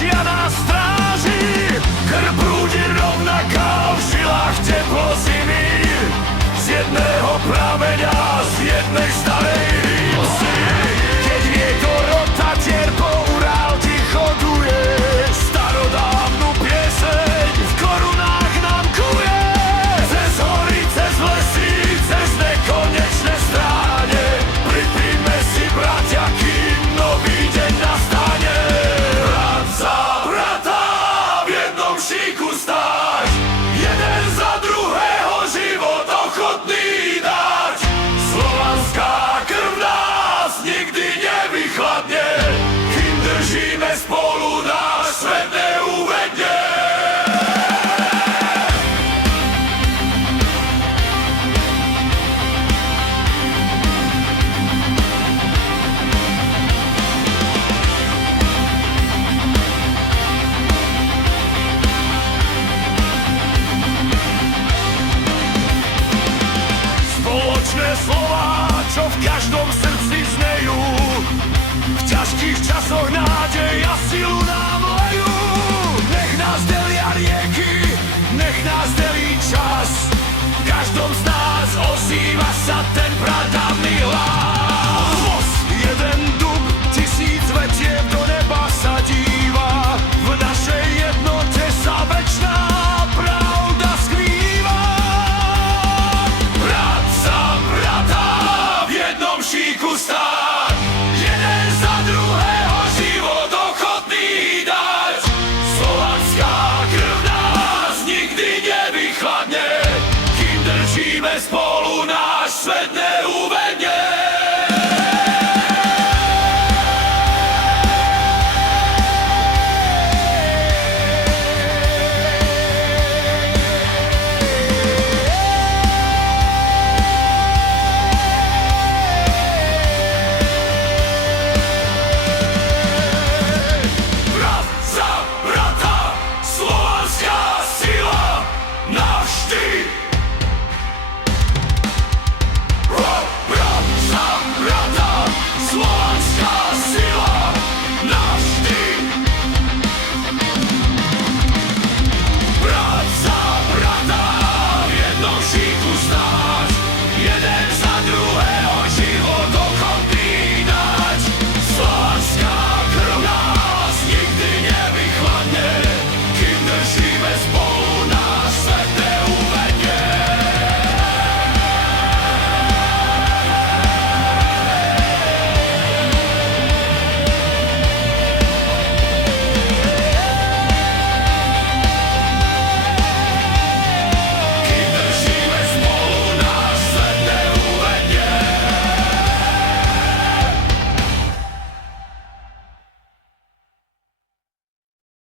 bratia na stráži. Krv prúdi rovnaká, v žilách teplo zimy, z jedného prameňa, z jednej starej rýmsy. Keď vietor od Tatier po Ural ticho duje, starodávnu pieseň v korunách nám kuje. Cez hory, cez lesy, cez nekonečné stráne, pripíme si, bratia, kým nový deň nastane. Brat za brata v jednom šíku stáť, jeden za druhého život ochotný dať. Slovanská krv nás nikdy nevychladne, kým držíme spolu náš svet neuvedne. Spoločné slová, čo v každom srdci znejú, v ťažkých časoch nádej